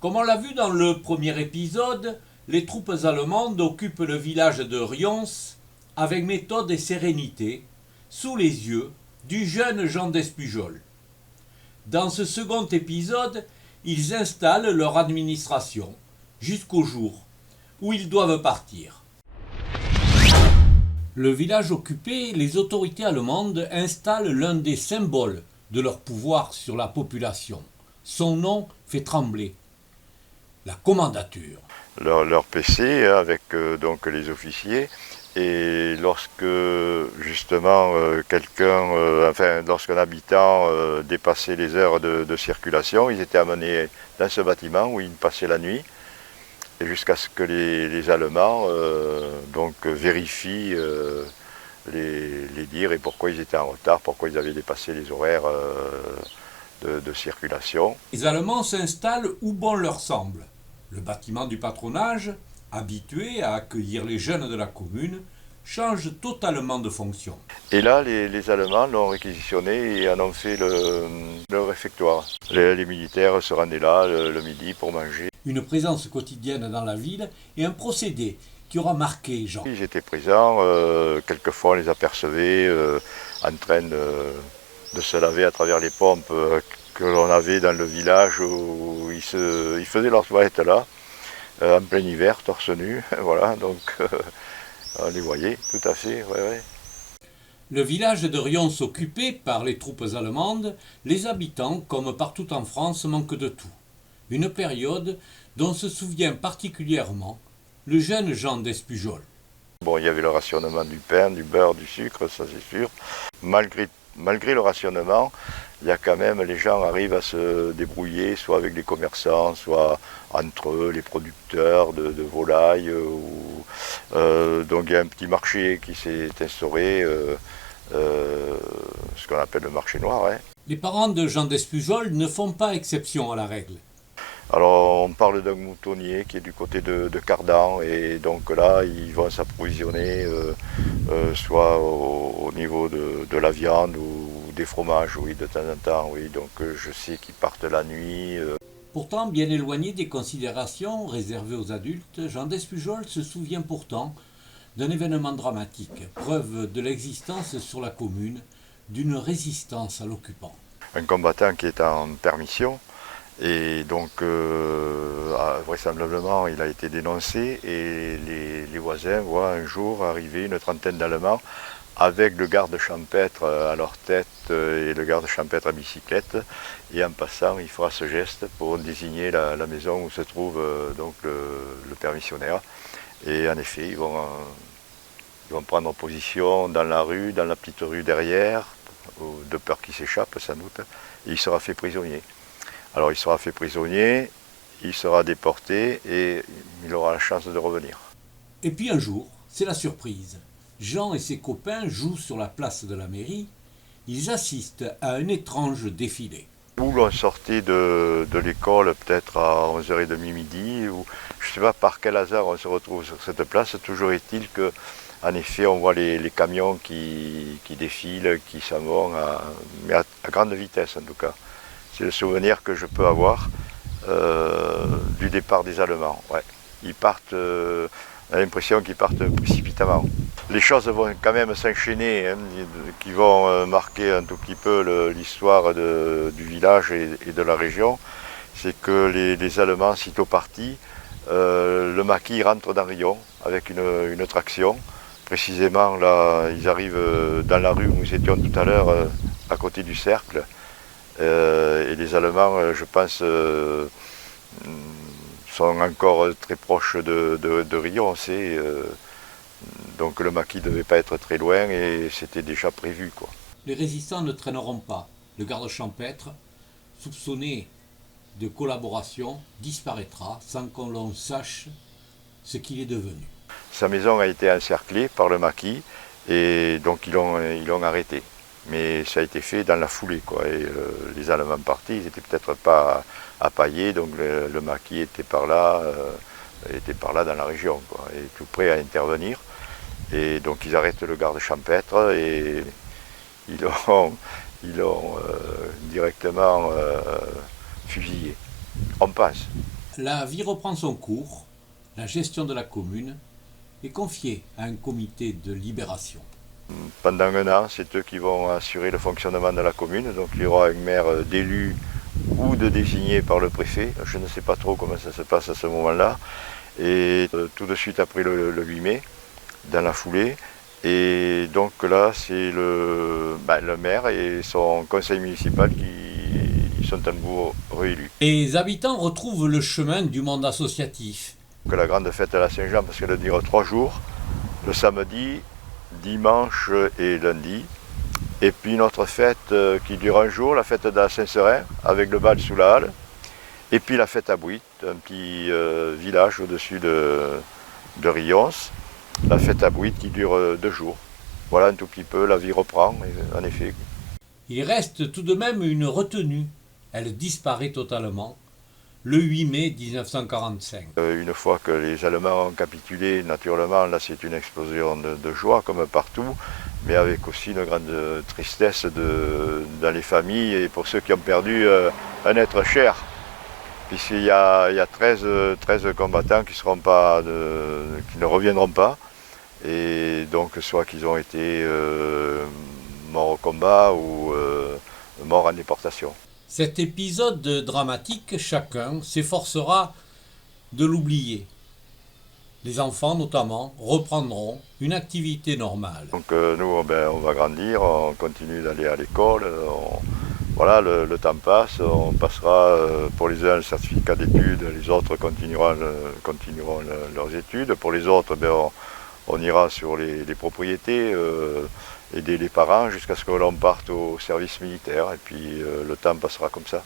Comme on l'a vu dans le premier épisode, les troupes allemandes occupent le village de Rions avec méthode et sérénité, sous les yeux du jeune Jean d'Espujol. Dans ce second épisode, ils installent leur administration jusqu'au jour où ils doivent partir. Le village occupé, les autorités allemandes installent l'un des symboles de leur pouvoir sur la population. Son nom fait trembler. La commandature. Leur PC avec donc les officiers, et lorsque justement lorsqu'un habitant dépassait les heures de circulation, ils étaient amenés dans ce bâtiment où ils passaient la nuit, et jusqu'à ce que les Allemands vérifient les dires et pourquoi ils étaient en retard, pourquoi ils avaient dépassé les horaires de circulation. Les Allemands s'installent où bon leur semble. Le bâtiment du patronage, habitué à accueillir les jeunes de la commune, change totalement de fonction. Et là, les Allemands l'ont réquisitionné et en ont fait le réfectoire. Les militaires se rendaient là le midi pour manger. Une présence quotidienne dans la ville et un procédé qui aura marqué Jean. Ils étaient présents, quelquefois on les apercevait en train de se laver à travers les pompes que l'on avait dans le village où ils faisaient leur toilette là, en plein hiver, torse nu, voilà, donc on les voyait, tout à fait, ouais. Le village de Rions occupé par les troupes allemandes, les habitants, comme partout en France, manquent de tout. Une période dont se souvient particulièrement le jeune Jean d'Espujol. Bon, il y avait le rationnement du pain, du beurre, du sucre, ça c'est sûr. Malgré le rationnement, il y a quand même, les gens arrivent à se débrouiller, soit avec les commerçants, soit entre eux, les producteurs de volailles. Donc il y a un petit marché qui s'est instauré, ce qu'on appelle le marché noir. Hein. Les parents de Jean d'Espujol ne font pas exception à la règle. Alors on parle d'un moutonnier qui est du côté de Cardan, et donc là ils vont s'approvisionner soit au niveau de la viande ou des fromages, oui, de temps en temps, oui. Donc je sais qu'ils partent la nuit. Pourtant, bien éloigné des considérations réservées aux adultes, Jean d'Espujol se souvient pourtant d'un événement dramatique, preuve de l'existence sur la commune d'une résistance à l'occupant. Un combattant qui est en permission, et donc vraisemblablement il a été dénoncé, et les voisins voient un jour arriver une trentaine d'Allemands avec le garde champêtre à leur tête et le garde champêtre à bicyclette, et en passant il fera ce geste pour désigner la maison où se trouve donc le permissionnaire, et en effet ils vont prendre position dans la rue, dans la petite rue derrière, de peur qu'il s'échappe sans doute, et il sera fait prisonnier. Alors il sera fait prisonnier, il sera déporté et il aura la chance de revenir. Et puis un jour, c'est la surprise. Jean et ses copains jouent sur la place de la mairie. Ils assistent à un étrange défilé. Où l'on sortait de l'école peut-être à 11h30 midi, ou je ne sais pas par quel hasard on se retrouve sur cette place. Toujours est-il qu'en effet on voit les camions qui défilent, qui s'en vont, mais à grande vitesse en tout cas. C'est le souvenir que je peux avoir du départ des Allemands. Ouais. Ils partent, on a l'impression qu'ils partent précipitamment. Les choses vont quand même s'enchaîner, hein, qui vont marquer un tout petit peu l'histoire du village et de la région. C'est que les Allemands, sitôt partis, le maquis rentre dans Rions avec une traction. Précisément, là, ils arrivent dans la rue où nous étions tout à l'heure, à côté du cercle. Et les Allemands, je pense, sont encore très proches de Rions. Donc le maquis ne devait pas être très loin et c'était déjà prévu, quoi. Les résistants ne traîneront pas. Le garde champêtre, soupçonné de collaboration, disparaîtra sans qu'on l'on sache ce qu'il est devenu. Sa maison a été encerclée par le maquis et donc ils l'ont arrêté. Mais ça a été fait dans la foulée, quoi. Et les Allemands partis, ils n'étaient peut-être pas appaillés, donc le maquis était par là dans la région, quoi, et tout prêt à intervenir. Et donc ils arrêtent le garde champêtre et ils l'ont directement fusillés. On pense. La vie reprend son cours, la gestion de la commune est confiée à un comité de libération. Pendant un an, c'est eux qui vont assurer le fonctionnement de la commune. Donc il y aura un maire d'élu ou de désigné par le préfet. Je ne sais pas trop comment ça se passe à ce moment-là. Et tout de suite après le 8 mai, dans la foulée. Et donc là, c'est le maire et son conseil municipal qui sont à nouveau réélus. Les habitants retrouvent le chemin du monde associatif. Que la grande fête à la Saint-Jean, parce qu'elle dure 3 jours, le samedi, dimanche et lundi. Et puis notre fête qui dure un jour, la fête de la Saint-Serin, avec le bal sous la halle. Et puis la fête à Bouit, un petit village au-dessus de Rions. La fête à Bouit qui dure 2 jours. Voilà un tout petit peu, la vie reprend, en effet. Il reste tout de même une retenue. Elle disparaît totalement le 8 mai 1945. Une fois que les Allemands ont capitulé, naturellement, là c'est une explosion de joie comme partout, mais avec aussi une grande tristesse dans les familles et pour ceux qui ont perdu un être cher. Puisqu'il y a 13 combattants qui ne reviendront pas, et donc soit qu'ils ont été morts au combat ou morts en déportation. Cet épisode dramatique, chacun s'efforcera de l'oublier. Les enfants notamment reprendront une activité normale. Donc nous on va grandir, on continue d'aller à l'école. Voilà, le temps passe, on passera pour les uns le certificat d'études, les autres continueront leurs études. Pour les autres, on ira sur les propriétés, aider les parents jusqu'à ce que l'on parte au service militaire et puis le temps passera comme ça.